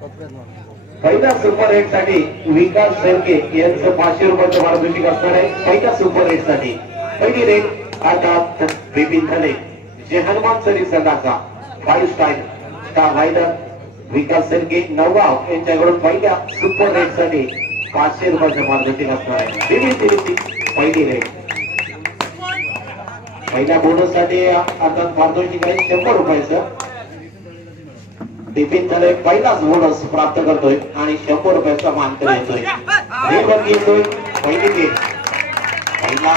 पहिल्या super hit साठी विकास शेळके यांचं 500 रुपयाचं पारितोषिक असणार आहे. पहिल्या सुपर हिट साठी पहिली रेट अर्थात बिपिन धने जे हनुमान सरी संघाचा 5 स्टार रायडर विकास शेळके नवगाव यांच्याकडून पहिल्या सुपर रेट साठी 500 रुपयाचं पारितोषिक असणार आहे. बिपिन पहिली रेट. पहिल्या बोनस साठी अर्थात पारितोषिक आहे 100 रुपयाचं. बिपिन धने पहिलाच बोनस प्राप्त करतोय आणि 100 रुपयाचा मानकरी येतोय. रेडवरती येतोय पहिली गेट. पहिला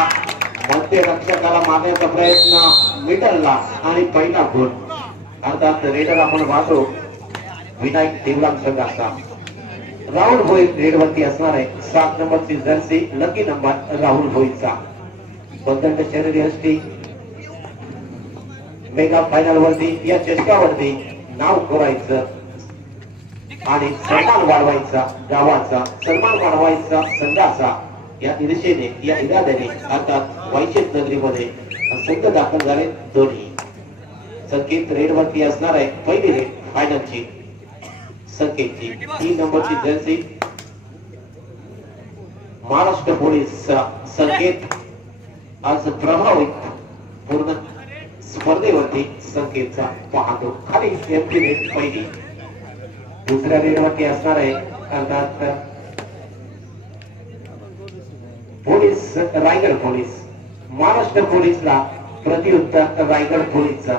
मध्य रक्षकाला मारण्याचा प्रयत्न मिडलला आणि पहिला गोल. अर्थात रेडर आपण पाहतो विनायक देवलाम संघाचा. राहुल भोईर रेडवरती असणार आहे. 7 नंबरची जर्सी लकी नंबर राहुल भोईरचा. बंदंड शरीर यष्टी मेगा फायनल वरती या चषकावरती नाव कोरायचं आणि सन्मान वाढवायचा गावाचा, सन्मान वाढवायचा संघाचा या दिशेने या इराद्याने अर्थात वैशिष्ट नगरीमध्ये संघ दाखल झाले. दोन्ही संकेत रेडवरती असणार आहे. पहिली रेड फायनलची संकेतची 3 नंबरची जर्सी महाराष्ट्र पोलीस संकेत आज प्रभावित पूर्ण स्पर्धेवरती संकेतचा पाहतो. खाली एमपी रेड पहिली. दुसऱ्या रेडवरती असणार आहे अर्थात पोलीस रायगड पोलीस महाराष्ट्र पोलीसला प्रतिउत्तर रायगड पोलीसचा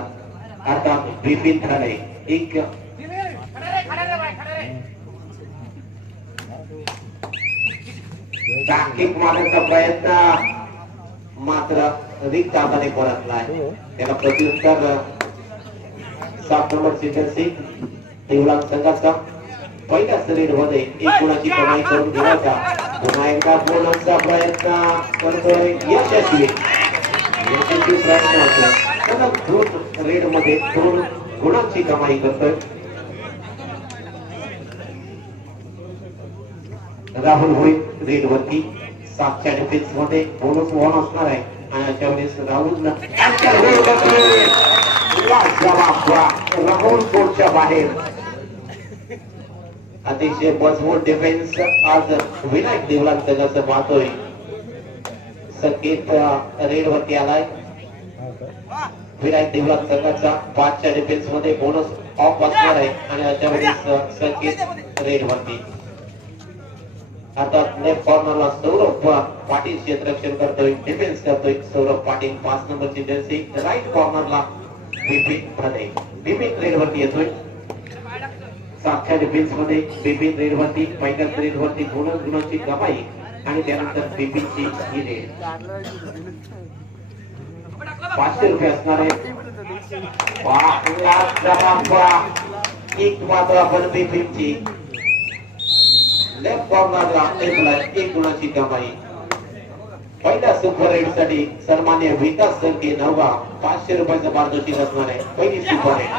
अर्थात बिपिन धने. एक बॅकिंग मारण्याचा प्रयत्न मात्र रिक्त हाताने परतलाय. त्याला प्रतिउत्तर 7 नंबरची जर्सी देवलाम संघाचा. पहिल्या रेडमध्ये 1 गुणाची कमाई करून घेण्याचा पुन्हा एकदा बोनसचा प्रयत्न करतोय. यशस्वी प्रयत्न होतो. सलग 2 रेडमध्ये 2 गुणांची कमाई करतोय. राहुल भोईर रेडवरती 7च्या डिफेन्स मध्ये बोनस 1 असणार आहे आणि अशा वेळेस राहुल राहुल कोर्टच्या बाहेर. अतिशय मजबूत डिफेन्स आज विनायक देवलाम संघाचं पाहतोय. संकेत रेडवरती आलाय. विनायक देवलाम संघाचा 5च्या डिफेन्स मध्ये बोनस ऑफ असणार आहे आणि अशा वेळेस संकेत रेडवरती. आता लेफ्ट कॉर्नरला सौरभ पाटील क्षेत्ररक्षण करतोय, डिफेन्स करतोय सौरभ पाटील. 5 नंबरची जर्सी. राईट कॉर्नरला बिपिन धने. बिपिन रेडवरती येतोय. 7च्या डिफेन्स मध्ये बिपिन रेडवरती. पहिल्या रेडवरती गुणांची कमाई आणि त्यानंतर बिपिनची ही रेड. 500 रुपये असणार आहे. एक मात्र आपण बिपिनची लेफ्ट कॉर्नरला 1 गुणाची कमाई. पहिल्या सुपर रेड साठी सन्मान्य विकास शेळके नवगाव 500 रुपयाचं पारितोषिक असणार आहे. पहिली सुपर रेड.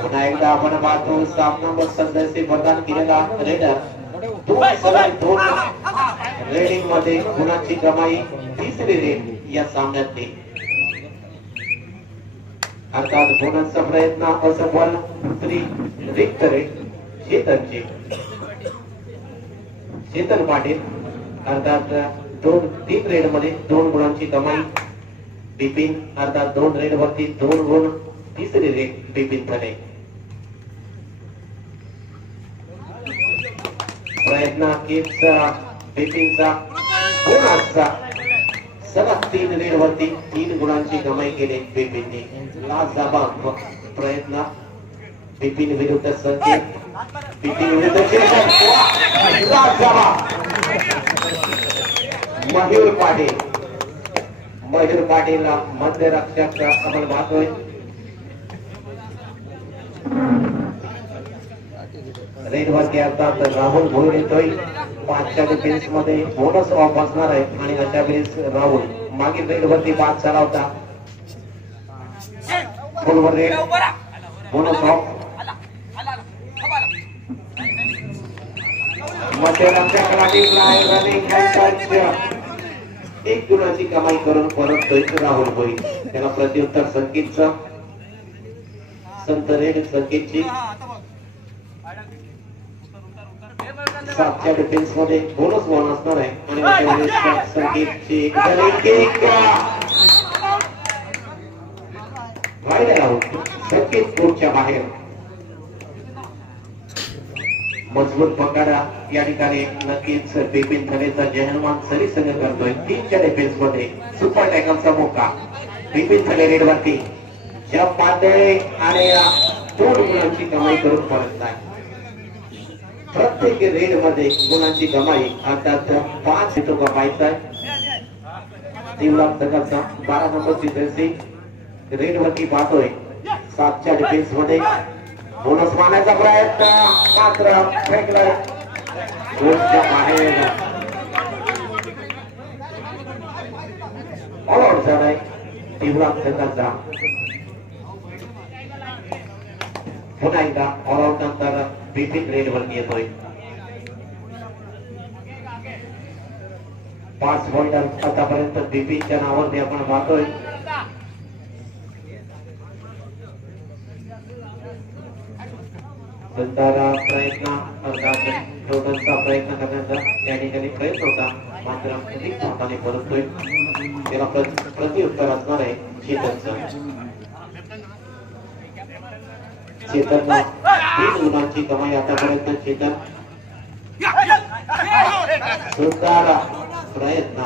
पुन्हा एकदा आपण पाहतो 7 नंबर सदस्य प्रदान केलेला रेडर 2 रेडिंग मध्ये गुणाची कमाई. 3री रेड या सामन्यातली अर्थात बोनसचा प्रयत्न असफल. 3 रिक्त रेड चेतन पाटील अर्थात 3 रेड मध्ये 2 गुणांची कमाई. बिपिन अर्थात 2 रेड वरती 2 गुण. 3री रेड बिपिन धने. प्रयत्न बिपिनचा बोनसचा सलग 3 रेड वरती 3 गुणांची कमाई केली बिपिनने. लाजवाब प्रयत्न बिपिन विरुद्ध संकेत. बिपिन विरुद्ध मयूर पाटील मध्य रक्षक आपण पाहतोय. रेडवरती अर्थात राहुल भोईर येतोय. 5च्या डिफेन्स मध्ये बोनस ऑफ असणार आहे आणि अशा वेळेस राहुल मागील रेडवरती 5 झाला होता. फुलवर रेड बोनस ऑफ. मध्य रक्षकाला रनिंग 1 गुणाची कमाई करून परततोय राहुल भोईर. त्याला प्रतिउत्तर संकेतचा संत रेड संकेतची सातच्या डिफेन्स मध्ये बोनस बॉल असणार आहे आणि संकेतची संकेत कोर्टच्या बाहेर मजबूत पकडा या ठिकाणी नक्कीच बिपिन थलेचा जयहनुमान सरी संघ करतोय 3च्या डिफेन्स मध्ये सुपर टॅकलचा मोका बिपिन थले रेडवरती ज्या पातळी आणि 2 गुणांची कमाई करून परतलाय प्रत्येक रेड मध्ये गुणांची कमाई अर्थात 5 हेतू कमायचा आहे देवलाल संघाचा 12 नंबरची जर्सी रेड वरती पाहतोय 7च्या डिफेन्स मध्ये बोनस मारण्याचा प्रयत्न मात्र फेकलाय गोलच्या बाहेर ऑल आउट झालाय देवलाल संघाचा पुन्हा एकदा ऑल आउट नंतर बिपिन रेड वरती येतोय 5 बॉलर आतापर्यंत बिपिनच्या नावावरती आपण पाहतोय प्रयत्न टोटलचा प्रयत्न करण्याचा या ठिकाणी प्रयत्न होता मात्र अधिक हाताने परततोय त्याला प्रत्युत्तर असणार आहे चेतनला 3 गुणांची कमाई आतापर्यंत चेतन सुंदर प्रयत्न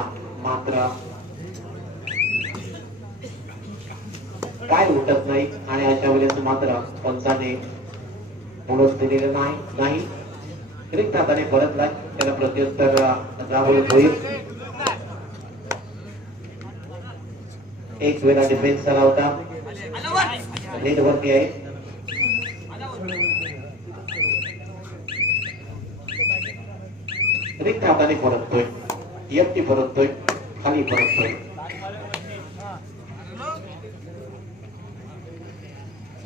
मात्र काय उठत नाही आणि अशा वेळेस मात्र पंचाने बोनस दिलेलं नाही रिक्त हाताने परतलाय त्याला प्रत्युत्तर राबवत होईल एक वेळा डिफेन्स झाला होता नेट वरती आहे रिक्त हाताने परततोय एकटी परततोय खाली परततोय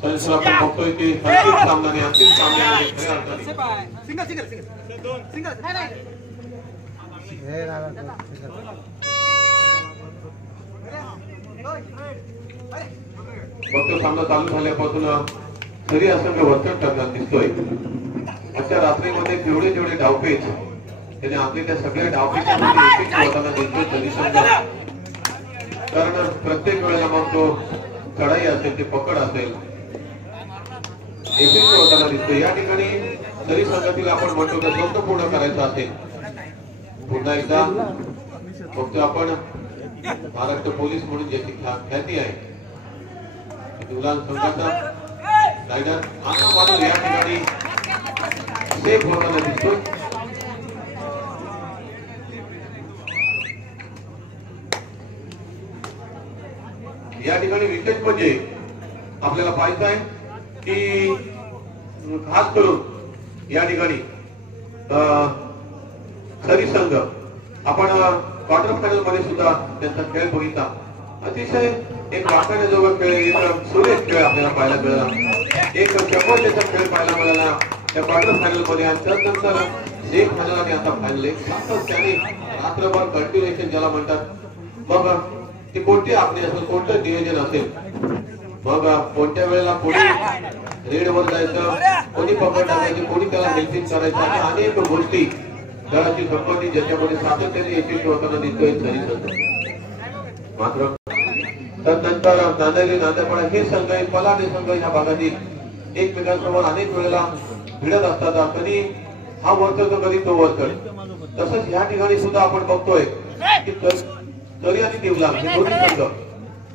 आपण बघतोय की अंतिम सामन्याने अंतिम सामन्यामध्ये बघतो सामना चालू झाल्यापासून तरी असं वर्तन करण्यात दिसतोय अशा रात्रीमध्ये जेवढे डावपेच त्याने आपले त्या सगळ्या डावपेचांमध्ये होताना दिसतोय तरी समजा कारण प्रत्येक वेळेला मग तो चढाई असेल ते पकड असेल होताना दिसतो या ठिकाणी तरी संघातील आपण म्हणतो तर स्वप्न पूर्ण करायचं असेल पुन्हा एकदा फक्त आपण महाराष्ट्र पोलीस म्हणून ज्याची ख्याती आहे देवलाल संघाचा रायडर आता मात्र या ठिकाणी सेफ होताना दिसतो या ठिकाणी विशेष म्हणजे आपल्याला पाहायचं आहे की खास करून या ठिकाणी सरी संघ आपण क्वार्टर फायनल मध्ये सुद्धा त्यांचा खेळ बघितला अतिशय एक वाटण्याजोगा खेळ एक सुरेख खेळ आपल्याला पाहायला मिळाला एक चमकलेचा खेळ पाहायला मिळाला त्या क्वार्टर फायनल मध्ये आणि त्यानंतर सेमी फायनल आणि आता फायनल सातत्याने रात्रभर कंटिन्युएशन ज्याला म्हणतात मग ते कोणती आपली असेल कोणतं नियोजन असेल मग कोणत्या वेळेला कोणी रेडवर जायचं कोणी पकड टाकायची कोणी त्याला हेल्पिंग करायचं आणि अनेक गोष्टी खेळाची संबंधित ज्याच्यामध्ये सातत्याने यशस्वी होताना दिसतोय सरी संघ मात्र त्यानंतर नांदेली नांदेडपाडा हे संघ पलाने संघ या भागातील एकमेकांसमोर अनेक वेळेला भिडत असतात कधी हा वरचढ तर कधी तो वरचढ तसंच या ठिकाणी सुद्धा आपण बघतोय की तरी आणि देवलाल हे दोन्ही संघ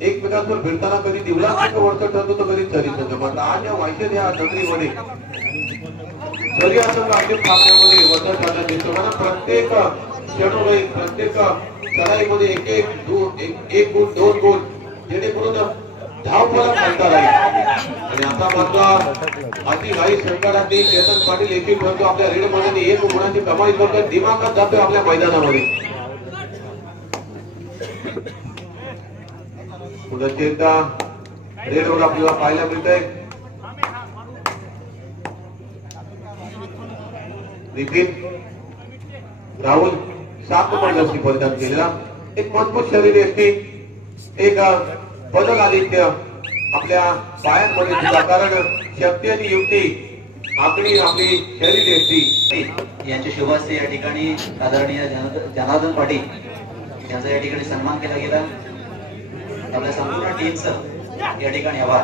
एकमेकांसमोर भिडताना कधी देवलाल संघ वरचढ ठरतो तर कधी तरी संघ मात्र आज या वायशेर या नगरीमध्ये तरी हा संघ अंतिम सामन्यामध्ये वरचढ ठरण्यात दिसतो कारण प्रत्येक क्षणोवेळी प्रत्येक चढाईमध्ये एक गुण दोन गुण जेणेकरून धावफलक म्हणता राहील आणि आता मात्र अति घाई संकटातली चेतन पाटील एकही ठरतो आपल्या रेड मध्ये 1 गुणाची कमाई करतोय दिमागात जातोय आपल्या मैदानामध्ये पुन्हा एकदा रेडवर आपल्याला पाहायला मिळतंय रिपीट राहुल 7 नंबर जर्सी परिधान केलेला एक मजबूत शरीर असते एक बदल आदित्य आपल्या पायांमध्ये सुद्धा कारण शक्ती आणि युक्ती आपली शरीर व्यक्ती यांच्या शुभ हस्ते या ठिकाणी आदरणीय जनार्दन पाटील यांचा या ठिकाणी सन्मान केला गेला. आपल्या संपूर्ण टीमचं या ठिकाणी आभार.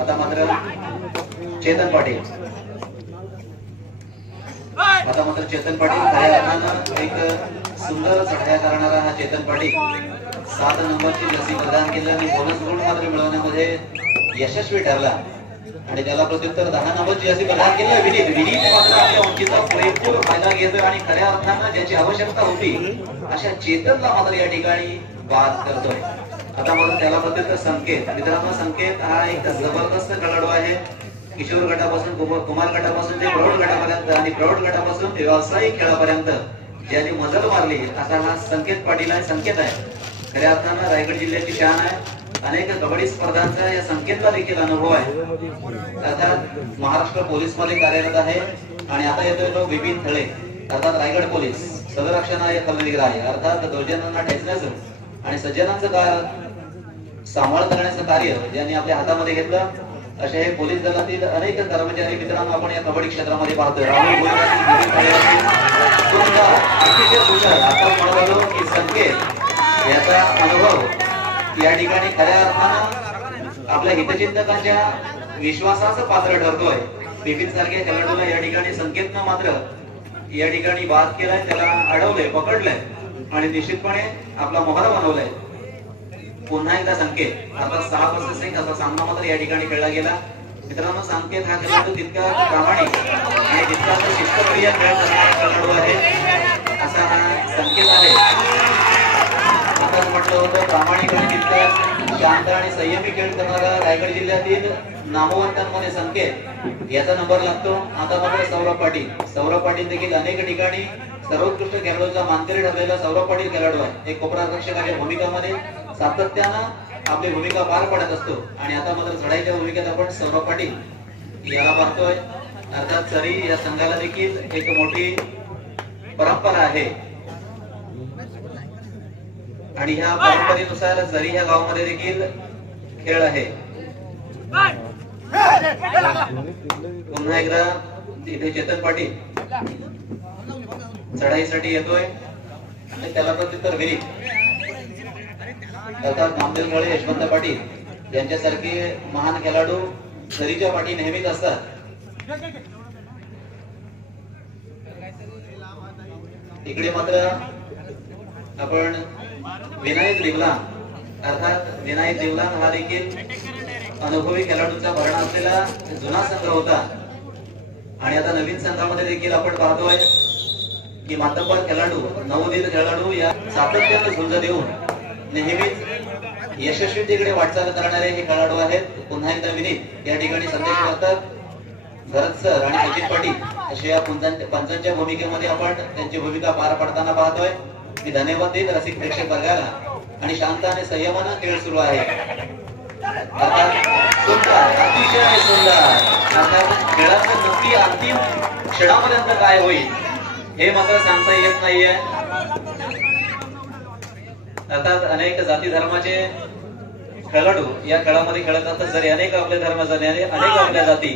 आता मात्र चेतन पाटील खऱ्या अर्थानं एक सुंदर चढाया करणारा हा चेतन पाटील 7 नंबरची जर्सी प्रदान केली आणि बोनस गुण मात्र मिळवण्यामध्ये यशस्वी ठरला आणि त्याला प्रत्युत्तर 10 नंबरची जर्सी प्रदान केली. विनीत मात्र आपल्या उंचीचा पुरेपूर फायदा घेतोय आणि खऱ्या अर्थानं ज्याची आवश्यकता होती अशा चेतनला मात्र या ठिकाणी बाद करतोय. आता मात्र त्याला प्रत्युत्तर संकेत. मित्रांनो, संकेत हा एक जबरदस्त खेळाडू आहे. किशोर गटापासून कुमार गटापासून ते प्रौढ गटापर्यंत आणि प्रौढ गटापासून व्यावसायिक खेळापर्यंत ज्यांनी मजल मारली असा हा संकेत पाटील आहे. संकेत आहे खऱ्या अर्थानं रायगड जिल्ह्याची शान आहे. अनेक कबड्डी स्पर्धांचा या संकेतला देखील अनुभव आहे. अर्थात महाराष्ट्र पोलीस मध्ये कार्यरत आहे आणि आता येतोय तो विपिन थळे अर्थात रायगड पोलीस सदरक्षणाय फलनिग्राही अर्थात दुर्जनांना ठेचण्याचं आणि सज्जनांचं सांभाळ करण्याचं कार्य ज्यांनी आपल्या हातामध्ये घेतलं असे हे पोलीस दलातील अनेक कर्मचारी मित्रांनो आपण या कबड्डी क्षेत्रामध्ये पाहतोय. राहुल अतिशय सुंदर आपण म्हणत होतो की संकेत याचा अनुभव या ठिकाणी खऱ्या अर्थानं आपल्या हितचिंतकांच्या विश्वासाचं पात्र ठरतोय. बिपिन सारख्या खेळाडूला या ठिकाणी संकेतनं मात्र या ठिकाणी बाद केलाय, त्याला अडवलंय, पकडलंय आणि निश्चितपणे आपला मोहरा बनवलाय. पुन्हा एकदा संकेत आता 6 वर्ष असा सामना मात्र या ठिकाणी खेळला गेला. मित्रांनो, संकेत हा खेळाडू तितका प्रामाणिक आणि तितका शिस्तप्रिय खेळ करणारा खेळाडू आहे असा हा संकेत आहे. आताच म्हटलं होतं प्रामाणिक आणि तितका शांत आणि संयमी खेळ करणारा रायगड जिल्ह्यातील नामवंतांमध्ये संकेत याचा नंबर लागतो. आता मात्र सौरभ पाटील देखील अनेक ठिकाणी सर्वोत्कृष्ट खेळाडूचा मानकरी ठरलेला सौरभ पाटील खेळाडू आहे. एक कोपरारक्षकाच्या भूमिकामध्ये सातत्यानं आपली भूमिका पार पडत असतो आणि आता मात्र चढाईच्या भूमिकेत आपण सौरभ पाटील याला पाहतोय. अर्थात सरी या संघाला देखील एक मोठी परंपरा आहे आणि ह्या परंपरेनुसार जरी ह्या गावामध्ये देखील खेळ आहे. पुन्हा एकदा इथे चेतन पाटील चढाईसाठी येतोय आणि त्याला प्रत्युत्तर विनीत अर्थात नामदेव काळे यशवंत पाटील यांच्यासारखे महान खेळाडू सरीच्या पाठी नेहमीच असतात. इकडे मात्र आपण विनायक देवलांग अर्थात विनायक देवलांग हा देखील अनुभवी खेळाडूंचा भरणा असलेला जुना संघ होता आणि आता नवीन संघामध्ये देखील आपण पाहतोय की मातब्बर खेळाडू नवोदित खेळाडू या सातत्याने झुंज देऊन नेहमीच यशस्वीतेकडे वाटचाल करणारे हे खेळाडू आहेत. पुन्हा एकदा विनीत या ठिकाणी संदेश करतात. भरत सर आणि सचिन पाटील अशा या पंचांच्या भूमिकेमध्ये आपण त्यांची भूमिका पार पडताना पाहतोय. मी धन्यवाद देत रसिक प्रेक्षक वर्गाला आणि शांत आणि संयमानं खेळ सुरू आहे. सुंदर, अतिशय सुंदर. अर्थात खेळाचं नक्की अंतिम क्षणापर्यंत काय होईल हे मात्र सांगता येत नाहीये. अर्थात अनेक जाती धर्माचे खेळाडू या खेळामध्ये खेळत असतात. जरी अनेक आपले धर्म झाले अनेक आपल्या जाती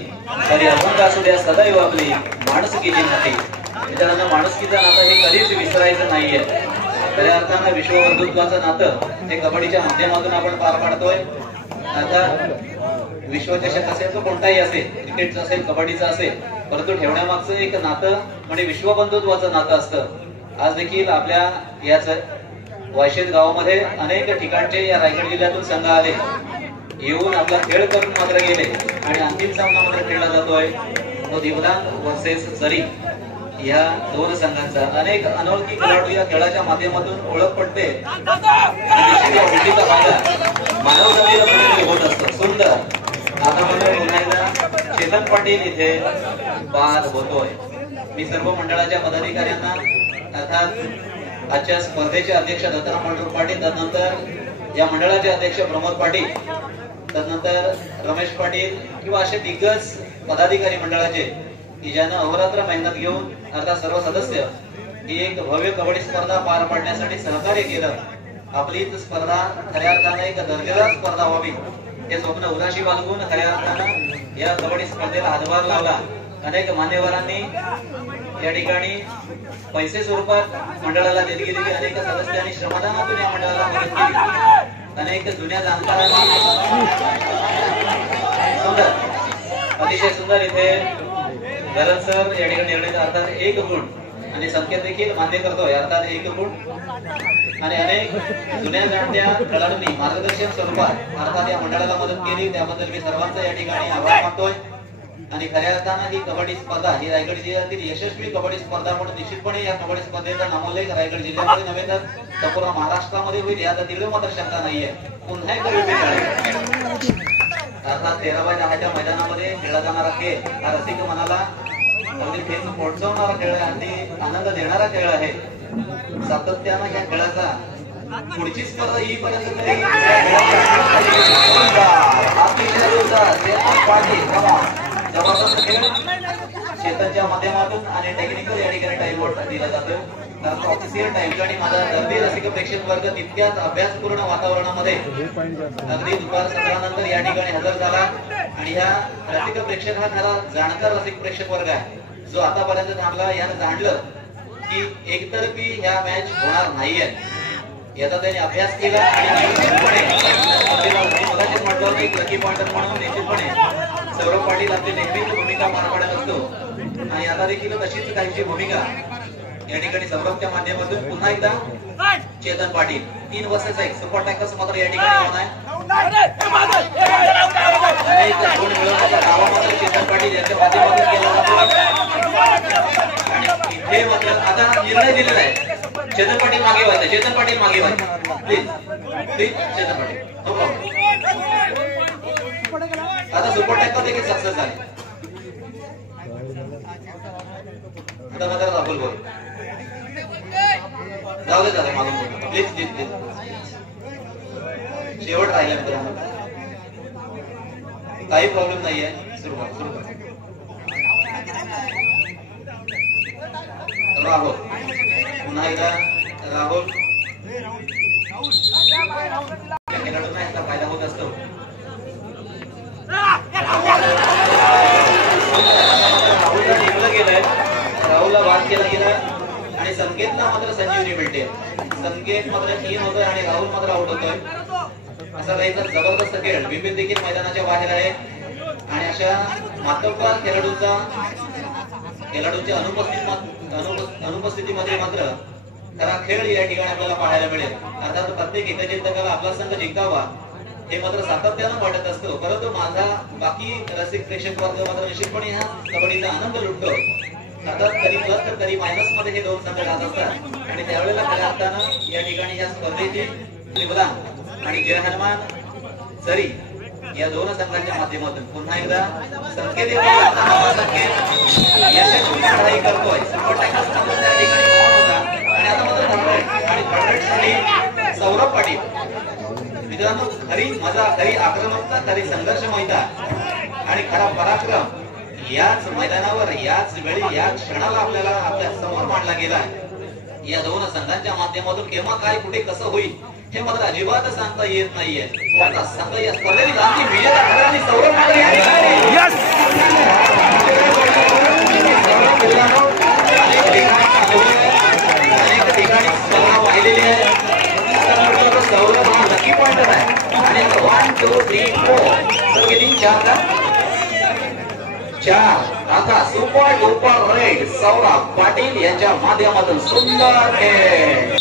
तरी अभंग असू द्या सदैव आपली माणुसकीची नाती. मित्रांनो, माणुसकीचं नातं हे कधीच विसरायचं नाहीये. खऱ्या अर्थानं विश्वबंधुत्वाचं नातं हे कबड्डीच्या माध्यमातून आपण पार पाडतोय. आता विश्वचषक असेल तो कोणताही असेल, क्रिकेटचं असेल, कबड्डीचं असेल, परंतु ठेवण्यामागचं एक नातं म्हणजे विश्वबंधुत्वाचं नातं असतं. आज देखील आपल्या याच वायशेत गावामध्ये अनेक ठिकाणचे या रायगड जिल्ह्यातून संघ आले, येऊन आपला खेळ करून मात्र गेले आणि अंतिम सामना मात्र खेळला जातोय तो देवलांग वर्सेस सरी या दोन संघांचा. अनेक अनोळखी खेळाडू या खेळाच्या माध्यमातून ओळख पडते. मानवजातीला कुठेतरी होत असतं. सुंदर. आता मात्र पुन्हा एकदा चेतन पाटील इथे बाद होतोय. मी सर्व मंडळाच्या पदाधिकाऱ्यांना अर्थात आजच्या स्पर्धेचे अध्यक्ष दत्तराम पाटील, त्यानंतर या मंडळाचे अध्यक्ष प्रमोद पाटील, त्यानंतर रमेश पाटील किंवा असे दिग्गज पदाधिकारी मंडळाचे की ज्यांना अहोरात्र मेहनत घेऊन अर्थात सर्व सदस्य ही एक भव्य कबड्डी स्पर्धा पार पाडण्यासाठी सहकार्य केलं. आपली स्पर्धा खऱ्या अर्थानं एक दर्जेदार स्पर्धा व्हावी हे स्वप्न उदाशी बाळगून खऱ्या अर्थानं या कबड्डी स्पर्धेला हातभार लावला अनेक मान्यवरांनी या ठिकाणी पैसे स्वरूपात मंडळाला देणगी दिली, अनेक सदस्यांनी श्रमदानातून या मंडळाला मदत केली, अनेक जुन्या जाणकारांनी सुंदर, अतिशय सुंदर इथे धरण सर या ठिकाणी निर्णय अर्थात 1 गुण आणि संकेत देखील मान्य करतोय अर्थात 1 गुण, आणि अनेक जुन्या जाणत्या खेळाडूंनी मार्गदर्शन स्वरूपात अर्थात या मंडळाला मदत केली, त्याबद्दल मी सर्वांचा या ठिकाणी आभार मानतोय. आणि खऱ्या अर्थानं ही कबड्डी स्पर्धा ही रायगड जिल्ह्यातील यशस्वी कबड्डी स्पर्धा म्हणून निश्चितपणे या कबड्डी स्पर्धेचा नामोल्लेख रायगड जिल्ह्यामध्ये नव्हे तर संपूर्ण महाराष्ट्रामध्ये होईल यात तिकडे मात्र शंका नाहीये. पुन्हा एकदा अर्थात 13x10च्या मैदानामध्ये खेळला जाणारा खेळ हा रसिक मनाला अगदी ठेच पोहोचवणारा खेळ आहे आणि आनंद देणारा खेळ आहे. सातत्यानं या खेळाचा पुढची स्पर्धा येईपर्यंत तरी जबरदस्त खेळ शेताच्या माध्यमातून आणि टेक्निकल या ठिकाणी टाइम आउट दिला जातो. कारण ऑफिशियल टाइम आणि माझा गर्दी रसिक प्रेक्षक वर्ग तितक्याच अभ्यासपूर्ण वातावरणामध्ये अगदी दुपार 17 नंतर या ठिकाणी हजर झाला. आणि ह्या रसिक प्रेक्षक हा खरा जाणकार रसिक प्रेक्षक वर्ग आहे जो आतापर्यंत थांबला. यानं जाणलं की एकतर्फी ह्या मॅच होणार नाहीये याचा त्यांनी अभ्यास केला आणि निश्चितपणे मगाशीच म्हटलं होतं एक लकी पॉइंटर म्हणून निश्चितपणे सौरभ पाटील आपली नेहमीच भूमिका पार पाडत असतो आणि आता देखील तशीच काहीची भूमिका या ठिकाणी सौरभच्या माध्यमातून पुन्हा एकदा Chetan Patil 3 versus 1 super tackles मात्र या ठिकाणी होणार आहे. अनेक गुण मिळवण्याचा दावा मात्र चेतन पाटील यांच्या माध्यमातून केला जातो आणि इथे मात्र आता निर्णय दिलेला आहे. चेतन पाटील मागे व्हायचं, चेतन पाटील मागे व्हायचं please please Chetan Patil no problem. आता सुपर टॅकल देखील सक्सेस झाले. आता मात्र राहुल बोल जाऊ दे झालं मागून प्लीज प्लीज प्लीज शेवट राहिला मित्रांनो काही प्रॉब्लेम नाहीये. सुरू कर सुरू कर राहुल पुन्हा एकदा राहुल खेळाडूंना याचा फायदा होत असतो. राहुलला टिकलं गेलंय, राहुलला बाद केला गेला आणि संकेतला मात्र संजीवनी मिळते. संकेत मात्र 3 होतोय आणि राहुल मात्र आउट होतोय. असा काही जबरदस्त खेळ. विपिन देखील मैदानाच्या बाहेर आहे आणि अशा मातब्बर खेळाडूंच्या अनुपस्थितीमध्ये मात्र खरा खेळ या ठिकाणी आपल्याला पाहायला मिळेल. अर्थात प्रत्येक हितचिंतकाला आपला संघ जिंकावा हे मात्र सातत्यानं वाटत असतो, परंतु माझा बाकी रसिक प्रेक्षक वर्ग मात्र निश्चितपणे ह्या कबड्डीचा आनंद लुटतो. आता कधी प्लस तर कधी मायनस मध्ये हे 2 संघ राहत असतात आणि त्यावेळेला खऱ्या अर्थानं या ठिकाणी ह्या स्पर्धेची निबलान आणि जय हनुमान सरी या 2 संघांच्या माध्यमातून पुन्हा एकदा संकेत यशस्वी लढाई करतोय. सुपर टॅकल्स त्या ठिकाणी होता आणि आता मात्र आणि सौरभ पाटील. मित्रांनो खरी मजा, खरी आक्रमकता, खरी संघर्ष मैदान आणि खरा पराक्रम याच मैदानावर याच वेळी याच क्षणाला आपल्याला आपल्या समोर मांडला गेला. या 2 संघांच्या माध्यमातून केव्हा काय कुठे कसं होईल हे मात्र अजिबात सांगता येत नाहीये. आता संघ या स्पर्धेत आमची विजेता ठरली सौरभ पाटील अनेक ठिकाणी सौरभ वाहिलेले आहे. सौरभ हा लकी पॉइंटर आहे आणि 1 2 3 4 तर किती 4 आता super duper red Saurabh Patil यांच्या माध्यमातून सुंदर खेळ.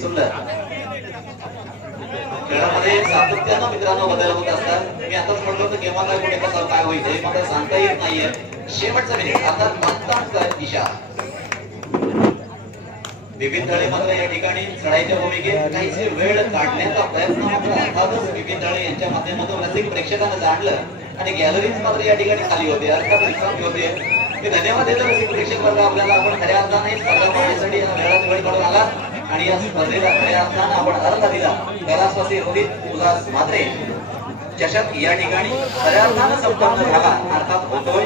सुंदर खेळामध्ये सातत्यानं मित्रांनो बदल होत असतात. मी आताच म्हटलं होतं केव्हा काय कुठे कसं काय होईल हे मात्र सांगता येत नाहीये. शेवटचा मिनिट अर्थात मतदानचा इशारा. विपिन तळे मात्र या ठिकाणी चढाईच्या भूमिकेत काहीसे वेळ काढण्याचा प्रयत्न मात्र अर्थातच विपिन तळे यांच्या माध्यमातून रसिक प्रेक्षकांना जाणलं आणि गॅलरीज मात्र या ठिकाणी खाली होते, अर्थात रिकामी होते. मी धन्यवाद देतो रसिक प्रेक्षक वर्ग आपल्याला. आपण खऱ्या अर्थाने स्पर्धा पाहण्यासाठी वेळात वेळ काढून आला आणि या स्पर्धेला खऱ्या अर्थानं आपण अर्थ दिला. कैलासवासी रोहित उल्हास म्हात्रे चषक या ठिकाणी खऱ्या अर्थानं संपन्न झाला, अर्थात होतोय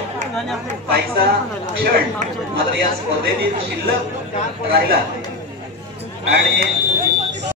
काहीसा क्षण मात्र या स्पर्धेतील शिल्लक राहिला आणि